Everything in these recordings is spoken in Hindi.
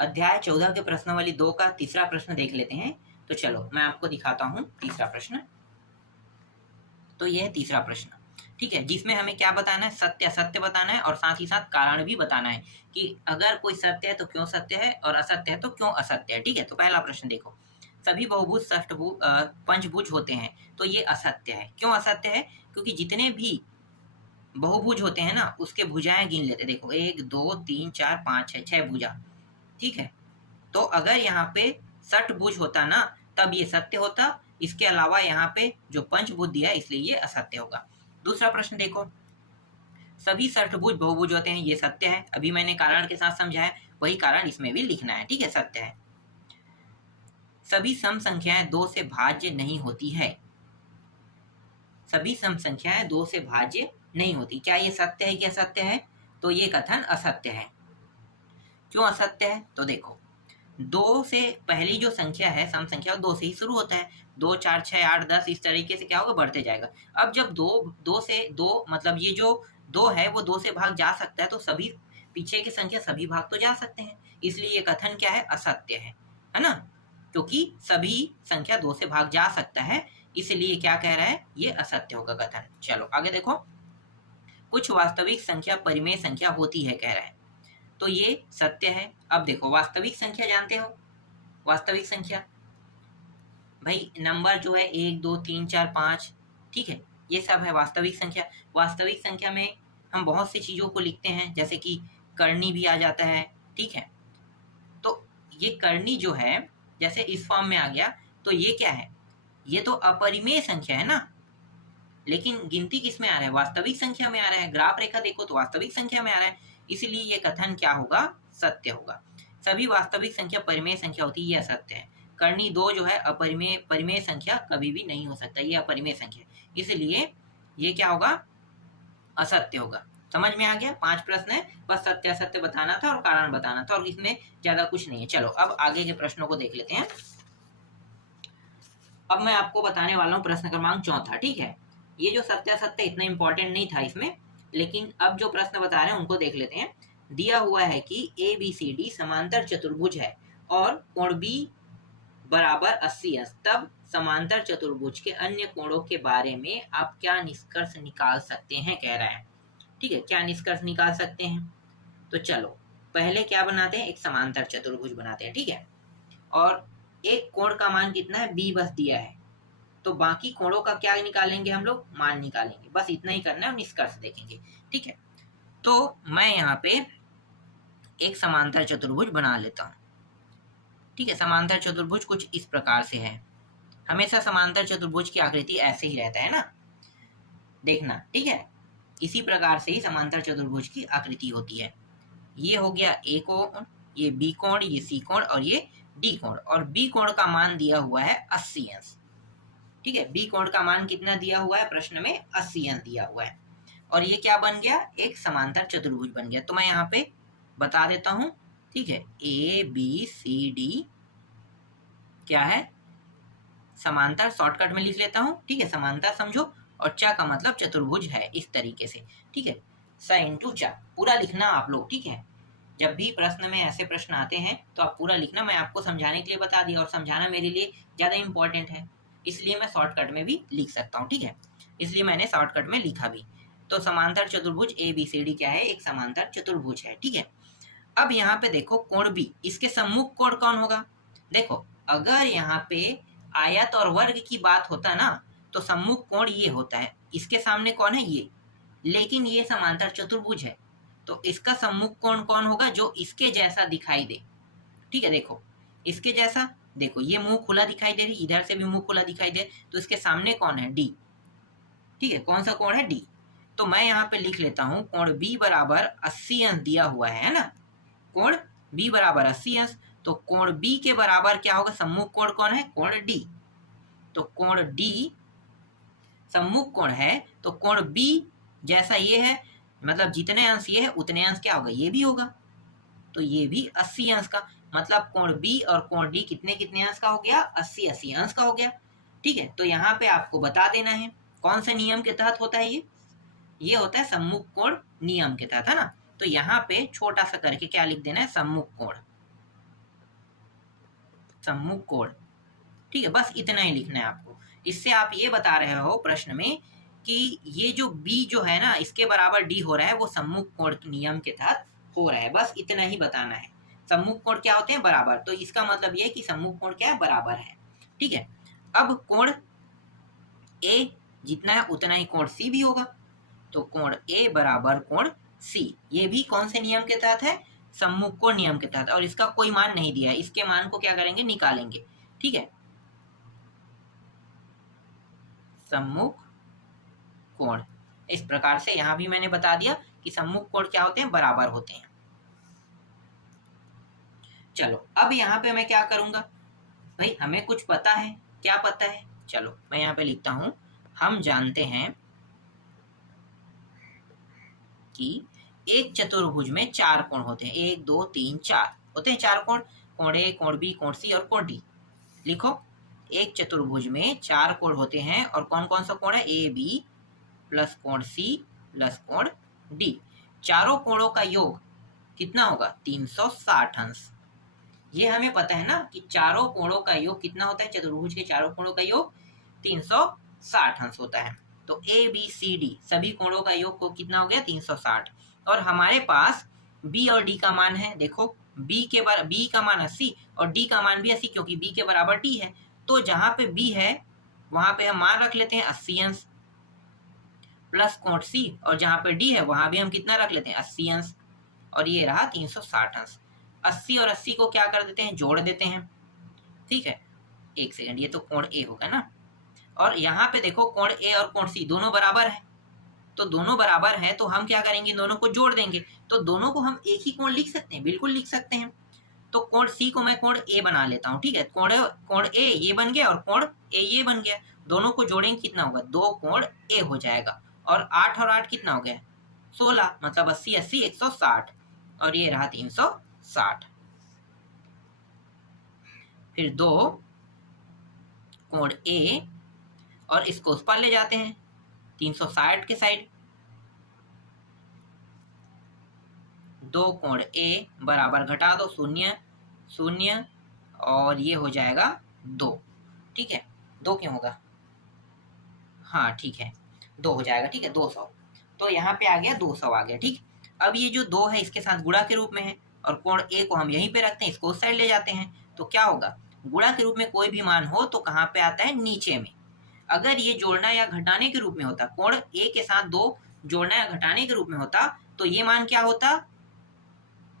अध्याय 14 के प्रश्नावली 2 का तीसरा प्रश्न देख लेते हैं। तो चलो मैं आपको दिखाता हूं तीसरा प्रश्न। तो यह है तीसरा प्रश्न, ठीक है, जिसमें हमें क्या बताना है, सत्य असत्य बताना है और साथ ही साथ कारण भी बताना है कि अगर कोई सत्य है तो क्यों सत्य है और असत्य है तो क्यों असत्य है। ठीक है, तो पहला प्रश्न देखो, सभी बहुभुज पंचभुज होते हैं तो ये असत्य है। क्यों असत्य है? क्योंकि जितने भी बहुभुज होते हैं ना उसके भुजाएं गिन लेते, देखो 1 2 3 4 5 6 6 भुजा, ठीक है। तो अगर यहाँ पे षटभुज होता ना तब ये सत्य होता, इसके अलावा यहाँ पे जो पंचभुज दिया है इसलिए ये असत्य होगा। दूसरा प्रश्न देखो, सभी षटभुज बहुभुज होते हैं, ये सत्य है। अभी मैंने कारण के साथ समझाया, वही कारण इसमें भी लिखना है, ठीक है, सत्य है। सभी सम संख्याएं 2 से भाज्य नहीं होती है, सभी सम संख्याएं 2 से भाज्य नहीं होती, क्या ये सत्य है कि असत्य है? तो ये कथन असत्य है। क्यों असत्य है? तो देखो, 2 से पहली जो संख्या है सम संख्या वो 2 से ही शुरू होता है, 2 4 6 8 10 इस तरीके से क्या होगा, बढ़ते जाएगा। अब जब 2 से 2 मतलब ये जो 2 है वो 2 से भाग जा सकता है, तो सभी पीछे की संख्या सभी भाग तो जा सकते हैं, इसलिए ये कथन क्या है, असत्य है ना, क्योंकि सभी संख्या 2 से भाग जा सकता है, इसलिए क्या कह रहा है, ये असत्य होगा कथन। चलो आगे देखो, कुछ वास्तविक संख्या परिमेय संख्या होती है कह रहा है, तो ये सत्य है। अब देखो वास्तविक संख्या जानते हो, वास्तविक संख्या भाई नंबर जो है 1 2 3 4 5, ठीक है, ये सब है वास्तविक संख्या। वास्तविक संख्या में हम बहुत सी चीज़ों को लिखते हैं, जैसे कि करनी भी आ जाता है, ठीक है। तो ये करनी जो है जैसे इस फॉर्म में आ गया, तो ये क्या है, ये तो अपरिमेय संख्या है ना, लेकिन गिनती किस में आ रहा है, वास्तविक संख्या में आ रहा है। ग्राफ रेखा देखो तो वास्तविक संख्या में आ रहा है, इसलिए ये कथन क्या होगा, सत्य होगा। सभी वास्तविक संख्या परिमेय संख्या होती है, ये असत्य है। करनी 2 जो है अपरिमेय परिमेय संख्या कभी भी नहीं हो सकता, ये अपरिमेय संख्या, इसलिए ये क्या होगा, असत्य होगा। समझ में आ गया? 5 प्रश्न है, बस सत्य असत्य बताना था और कारण बताना था, और इसमें ज्यादा कुछ नहीं है। चलो अब आगे के प्रश्नों को देख लेते हैं। अब मैं आपको बताने वाला हूँ प्रश्न क्रमांक 4, ठीक है। ये जो सत्य असत्य इतना इंपॉर्टेंट नहीं था इसमें, लेकिन अब जो प्रश्न बता रहे हैं उनको देख लेते हैं। दिया हुआ है कि ABCD समांतर चतुर्भुज है और कोण B बराबर 80 अंश, तब समांतर चतुर्भुज के अन्य कोणों के बारे में आप क्या निष्कर्ष निकाल सकते हैं, कह रहा है, ठीक है, क्या निष्कर्ष निकाल सकते हैं। तो चलो पहले क्या बनाते हैं, एक समांतर चतुर्भुज बनाते हैं, ठीक है। और एक कोण का मान कितना है, B बस दिया है, तो बाकी कोणों का क्या निकालेंगे हम लोग, मान निकालेंगे, बस इतना ही करना है और निष्कर्ष देखेंगे, ठीक है। तो मैं यहाँ पे एक समांतर चतुर्भुज बना लेता हूँ, ठीक है। समांतर चतुर्भुज कुछ इस प्रकार से है, हमेशा समांतर चतुर्भुज की आकृति ऐसे ही रहता है ना, देखना, ठीक है। इसी प्रकार से ही समांतर चतुर्भुज की आकृति होती है। ये हो गया A कोण, ये B कोण, ये C कोण और ये D कोण, और B कोण का मान दिया हुआ है 80 अंश, ठीक है। B कोण का मान कितना दिया हुआ है, प्रश्न में 80 अंश दिया हुआ है, और ये क्या बन गया, एक समांतर चतुर्भुज बन गया। तो मैं यहाँ पे बता देता हूँ, ठीक है, ABCD क्या है, समांतर, शॉर्टकट में लिख लेता हूँ, ठीक है, समांतर समझो, और चा का मतलब चतुर्भुज है, इस तरीके से, ठीक है। स इंटू चा पूरा लिखना आप लोग, ठीक है। जब भी प्रश्न में ऐसे प्रश्न आते हैं तो आप पूरा लिखना, मैं आपको समझाने के लिए बता दिया, और समझाना मेरे लिए ज़्यादा इंपॉर्टेंट है, इसलिए मैं शॉर्टकट में भी लिख सकता हूँ, ठीक है, इसलिए मैंने शॉर्टकट में लिखा भी। तो समांतर चतुर्भुज ABCD क्या है, एक समांतर चतुर्भुज है, ठीक है। अब यहाँ पे देखो कोण B, इसके सम्मुख कोण कौन होगा, देखो अगर यहाँ पे आयत और वर्ग की बात होता ना तो सम्मुख कोण ये होता है, इसके सामने कौन है, ये, लेकिन ये समांतर चतुर्भुज है तो इसका सम्मुख कोण कौन होगा, जो इसके जैसा दिखाई दे, ठीक है। देखो इसके जैसा, देखो ये मुंह खुला दिखाई दे रही, इधर से भी मुंह खुला दिखाई दे, तो इसके सामने कौन है, D, ठीक है, कौन सा कोण है, D। तो मैं यहाँ पे लिख लेता हूँ कोण B बराबर 80 अंश दिया हुआ है ना, कोण B बराबर 80 अंश, तो कोण B के बराबर क्या होगा, सम्मुख कोण कौन है, कोण D। तो कोण D सम्मुख कोण है, तो कोण B जैसा ये है, मतलब जितने अंश ये है उतने अंश क्या होगा, ये भी होगा, तो ये भी 80 अंश का, मतलब कोण B और कोण D कितने कितने अंश का हो गया, 80 अंश का हो गया, ठीक है। तो यहाँ पे आपको बता देना है कौन से नियम के तहत होता है ये होता है सम्मुख कोण नियम के तहत, है ना। तो यहाँ पे छोटा सा करके क्या लिख देना है, सम्मुख कोण, सम्मुख कोण, ठीक है, बस इतना ही लिखना है आपको। इससे आप ये बता रहे हो प्रश्न में कि ये जो b जो है ना इसके बराबर d हो रहा है वो सम्मुख कोण के नियम के तहत हो रहा है, बस इतना ही बताना है। सम्मुख कोण क्या होते हैं? बराबर, तो इसका मतलब ये है कि सम्मुख कोण क्या है? बराबर है, ठीक है। अब कोण a जितना है उतना ही कोण c भी होगा, तो कोण a बराबर कोण c, ये भी कौन से नियम के तहत है? सम्मुख कोण नियम के तहत, और इसका कोई मान नहीं दिया है, इसके मान को क्या करेंगे? निकालेंगे, ठीक है। सम्मुख कोण इस प्रकार से, यहां भी मैंने बता दिया कि सम्मुख कोण क्या होते हैं? बराबर होते हैं। चलो अब यहाँ पे मैं क्या करूंगा भाई, हमें कुछ पता है, क्या पता है? चलो मैं यहाँ पे लिखता हूं, हम जानते हैं कि एक चतुर्भुज में 4 कोण होते हैं, 1 2 3 4 होते हैं 4 कोण, कोण ए, कोण बी, कोण सी और कोण डी। लिखो, एक चतुर्भुज में 4 कोण होते हैं, और कौन कौन सा कोण है? ए बी प्लस कोण सी प्लस कोण डी। चारों कोणों का योग कितना होगा? 360 अंश। ये हमें पता है ना कि चारों कोणों का योग कितना होता है? चतुर्भुज के चारों कोणों का योग 360 अंश होता है। तो ए बी सी डी सभी कोणों का योग को कितना हो गया? 360। और हमारे पास बी और डी का मान है, देखो बी का मान 80 और डी का मान भी 80, क्योंकि बी के बराबर डी है। तो जहां पे बी है वहां पे हम मान रख लेते हैं 80 अंश प्लस कोण सी, और जहां पे डी है वहां भी हम कितना रख लेते हैं? 80 अंश, और ये रहा 360 अंश। 80 और 80 को क्या कर देते हैं? जोड़ देते हैं, ठीक है। एक सेकंड, ये तो कोण ए होगा ना, और यहाँ पे देखो कोण ए और कोण सी दोनों बराबर है, तो दोनों बराबर है तो हम क्या करेंगे? दोनों को जोड़ देंगे, तो दोनों को हम एक ही कोण लिख सकते हैं, बिल्कुल लिख सकते हैं। तो कोण सी को मैं कोण ए बना लेता हूँ, ठीक है। कोण ए ये बन गया और कोण ए ये बन गया, दोनों को जोड़ेंगे कितना होगा? 2 कोण ए हो जाएगा, और 8 और 8 कितना हो गया? 16, मतलब 80 80 160, और ये रहा 360। फिर 2 कोण ए, और इसको उस पर ले जाते हैं 360 के साइड, 2 कोण ए बराबर घटा दो 0 0, और ये हो जाएगा 2, ठीक है। 2 क्यों होगा? हाँ ठीक है, 2 हो जाएगा, ठीक है, 200। तो यहाँ पे आ गया 200 आ गया, ठीक। अब ये जो 2 है इसके साथ गुणा के रूप में है, और कोण ए को हम यहीं पे रखते हैं, इसको उस साइड ले जाते हैं, तो क्या होगा? गुणा के रूप में कोई भी मान हो तो कहाँ पे आता है? नीचे में। अगर ये जोड़ना या घटाने के रूप में होता, कोण ए के साथ 2 जोड़ना या घटाने के रूप में होता, तो ये मान क्या होता?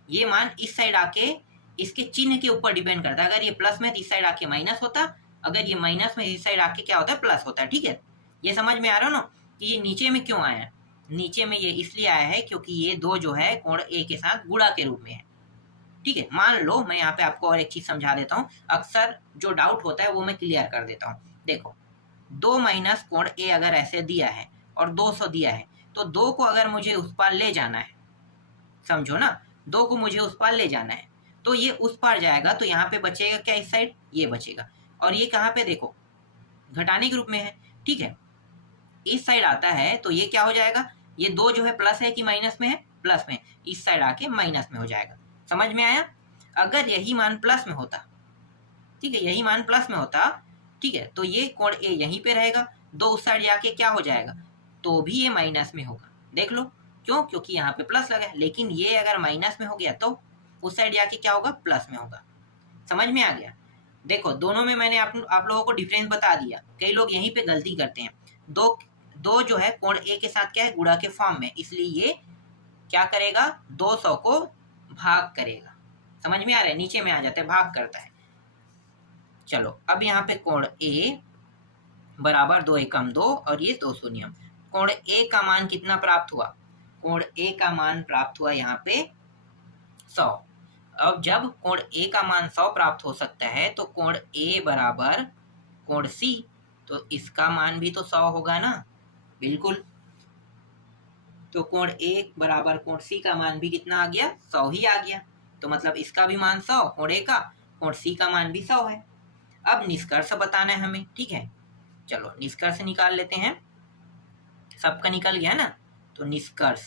ये मान इस साइड आके इसके चिन्ह के ऊपर डिपेंड करता है। अगर ये प्लस में तो इस साइड आके माइनस होता, अगर ये माइनस में इस साइड आके क्या होता है? प्लस होता है, ठीक है। ये समझ में आ रहा है ना कि ये नीचे में क्यों आया है? नीचे में ये इसलिए आया है क्योंकि ये 2 जो है कोण ए के साथ गुणा के रूप में है, ठीक है। मान लो, मैं यहाँ पे आपको और एक चीज समझा देता हूँ, अक्सर जो डाउट होता है वो मैं क्लियर कर देता हूँ। देखो, 2 माइनस कोण ए अगर ऐसे दिया है और 200 दिया है, तो 2 को अगर मुझे उस पार ले जाना है, समझो ना, 2 को मुझे उस पार ले जाना है, तो ये उस पार जाएगा, तो यहाँ पे बचेगा क्या? इस साइड ये बचेगा, और ये कहाँ पे? देखो घटाने के रूप में है, ठीक है। इस साइड आता है तो ये क्या हो जाएगा? ये 2 जो है प्लस है कि माइनस में है? प्लस में, इस साइड आके माइनस में हो जाएगा। समझ में आया? अगर यही मान प्लस में होता, ठीक है, यही मान प्लस में होता, ठीक है, तो ये कोण ए यहीं पे रहेगा, 2 उस साइड जाके क्या हो जाएगा? तो भी ये माइनस में होगा। देख लो, क्यों? क्योंकि यहाँ पे प्लस लगा है, लेकिन ये अगर माइनस में हो गया तो उस साइड जाके क्या होगा? प्लस में होगा। समझ में आ गया? देखो, दोनों में मैंने आप लोगों को डिफरेंस बता दिया। कई लोग यहीं पे गलती करते हैं। दो जो है कोण ए के साथ क्या है? गुणा के फॉर्म में, इसलिए ये क्या करेगा? 200 को भाग करेगा। समझ में आ रहा है? नीचे में आ जाता है, भाग करता है। चलो अब यहाँ पे कोण ए बराबर 2 एकम 2, और ये 200 नियम। कोण ए का मान कितना प्राप्त हुआ? कोण ए का मान प्राप्त हुआ यहाँ पे 100। अब जब कोण ए का मान 100 प्राप्त हो सकता है, तो कोण ए बराबर कोण सी, तो इसका मान भी तो 100 होगा ना? बिल्कुल। तो कोण ए बराबर कोण सी का मान भी कितना आ गया? 100 ही आ गया। तो मतलब इसका भी मान 100, कोण ए का, कोण सी का मान भी 100 है। अब निष्कर्ष बताना है हमें, ठीक है। चलो निष्कर्ष निकाल लेते हैं। सबका निकल गया ना? तो निष्कर्ष,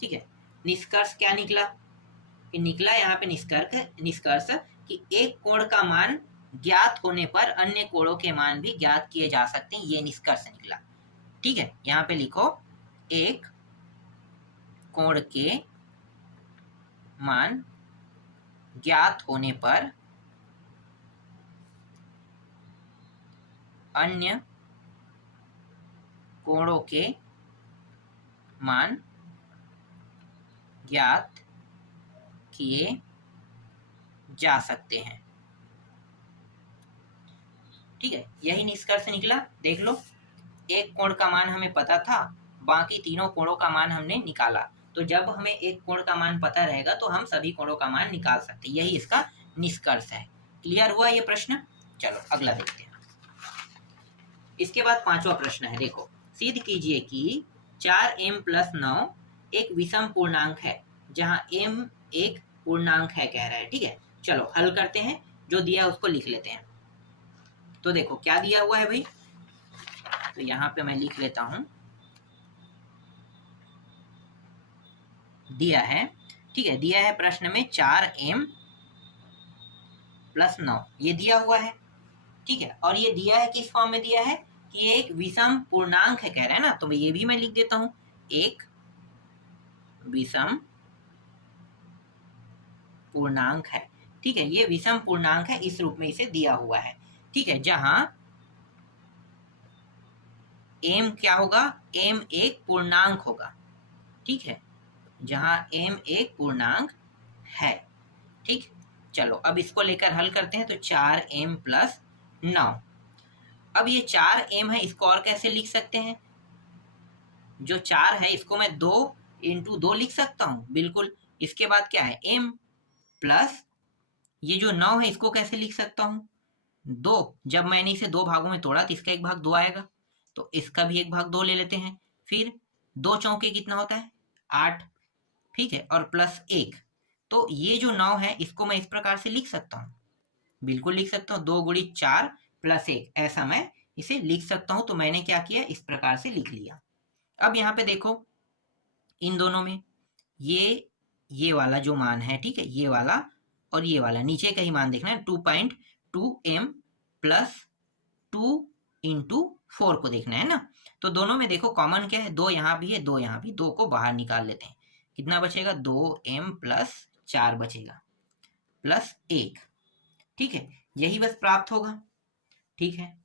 ठीक है, निष्कर्ष क्या निकला कि निकला यहाँ पे निष्कर्ष कि एक कोण का मान ज्ञात होने पर अन्य कोणों के मान भी ज्ञात किए जा सकते हैं, ये निष्कर्ष निकला। ठीक है, यहाँ पे लिखो एक कोण के मान ज्ञात होने पर अन्य कोणों के मान ज्ञात किए जा सकते हैं। ठीक है, यही निष्कर्ष निकला। देख लो, एक कोण का मान हमें पता था, बाकी तीनों कोणों का मान हमने निकाला। तो जब हमें एक कोण का मान पता रहेगा तो हम सभी कोणों का मान निकाल सकते हैं, यही इसका निष्कर्ष है। क्लियर हुआ ये प्रश्न? चलो अगला देखते हैं। इसके बाद पांचवा प्रश्न है, देखो, सिद्ध कीजिए कि 4m + 9 एक विषम पूर्णांक है जहां m एक पूर्णांक है कह रहा है। ठीक है, चलो हल करते हैं, जो दिया उसको लिख लेते हैं। तो देखो क्या दिया हुआ है भाई, तो यहाँ पे मैं लिख लेता हूं, दिया है। ठीक है, दिया है प्रश्न में 4m + 9, ये दिया हुआ है। ठीक है, और ये दिया है किस फॉर्म में दिया है कि ये एक विषम पूर्णांक है कह रहा है ना, तो ये भी मैं लिख देता हूं, एक विषम पूर्णांक है। ठीक है, ये विषम पूर्णांक है, इस रूप में इसे दिया हुआ है। ठीक है, जहां m क्या होगा, m एक पूर्णांक होगा। ठीक है, जहां m एक पूर्णांक है। ठीक, चलो अब इसको लेकर हल करते हैं। तो 4m + 9, अब ये 4m है, इसको और कैसे लिख सकते हैं? जो 4 है इसको मैं 2 × 2 लिख सकता हूं, बिल्कुल। इसके बाद क्या है, m प्लस ये जो 9 है इसको कैसे लिख सकता हूं, 2। जब मैंने इसे 2 भागों में तोड़ा तो इसका 1 भाग 2 आएगा, तो इसका भी 1 भाग 2 ले लेते हैं। फिर 2 चौके कितना होता है, 8। ठीक है, और +1, तो ये जो 9 है इसको मैं इस प्रकार से लिख सकता हूँ, बिल्कुल लिख सकता हूँ, 2 × 4 + 1, ऐसा मैं इसे लिख सकता हूँ। तो मैंने क्या किया, इस प्रकार से लिख लिया। अब यहाँ पे देखो, इन दोनों में ये वाला जो मान है, ठीक है, ये वाला और ये वाला, नीचे का ही मान देखना है, 2.2m + 2 × 4 को देखना है ना। तो दोनों में देखो कॉमन क्या है, 2 यहाँ भी है, 2 यहाँ भी, 2 को बाहर निकाल लेते हैं। कितना बचेगा, 2m + 4 बचेगा, +1। ठीक है, यही बस प्राप्त होगा। ठीक है,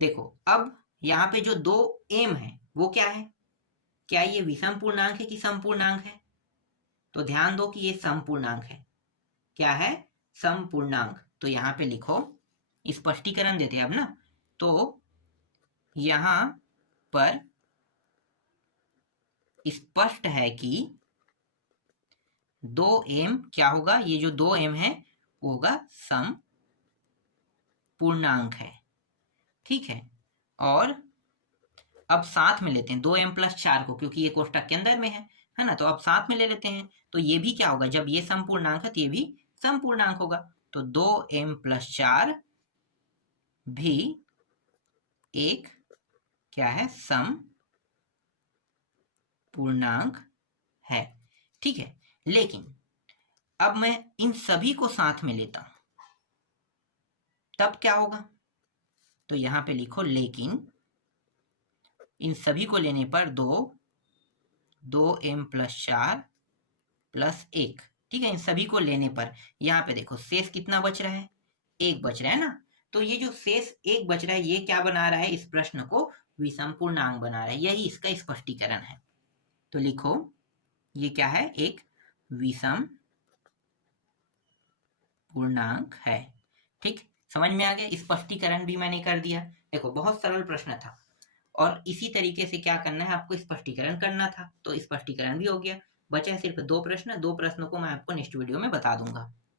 देखो अब यहाँ पे जो 2m है वो क्या है, क्या ये विषम पूर्णांक है कि समपूर्णांक है? तो ध्यान दो कि ये समपूर्णांक है। क्या है, समपूर्णांक। तो यहाँ पे लिखो, स्पष्टीकरण देते हैं अब ना। तो यहाँ पर स्पष्ट है कि 2m क्या होगा, ये जो 2m है वो होगा समपूर्णांक है। ठीक है, और अब साथ में लेते हैं 2m + 4 को, क्योंकि ये कोष्टक के अंदर में है ना, तो अब साथ में ले लेते हैं। तो ये भी क्या होगा, जब ये समपूर्णांक है तो ये भी समपूर्णांक होगा। तो 2m + 4 भी एक क्या है, समपूर्णांक है। ठीक है, लेकिन अब मैं इन सभी को साथ में लेता हूं, तब क्या होगा? तो यहां पे लिखो, लेकिन इन सभी को लेने पर 2m + 4 + 1। ठीक है, इन सभी को लेने पर यहाँ पे देखो शेष कितना बच रहा है, 1 बच रहा है ना। तो ये जो शेष 1 बच रहा है ये क्या बना रहा है, इस प्रश्न को विषम पूर्णांक बना रहा है, यही इसका स्पष्टीकरण है। तो लिखो ये क्या है, एक विषम पूर्णांक है। ठीक, समझ में आ गया, स्पष्टीकरण भी मैंने कर दिया। देखो बहुत सरल प्रश्न था, और इसी तरीके से क्या करना है, आपको स्पष्टीकरण करना था, तो स्पष्टीकरण भी हो गया। बचा है सिर्फ 2 प्रश्न, 2 प्रश्नों को मैं आपको नेक्स्ट वीडियो में बता दूंगा।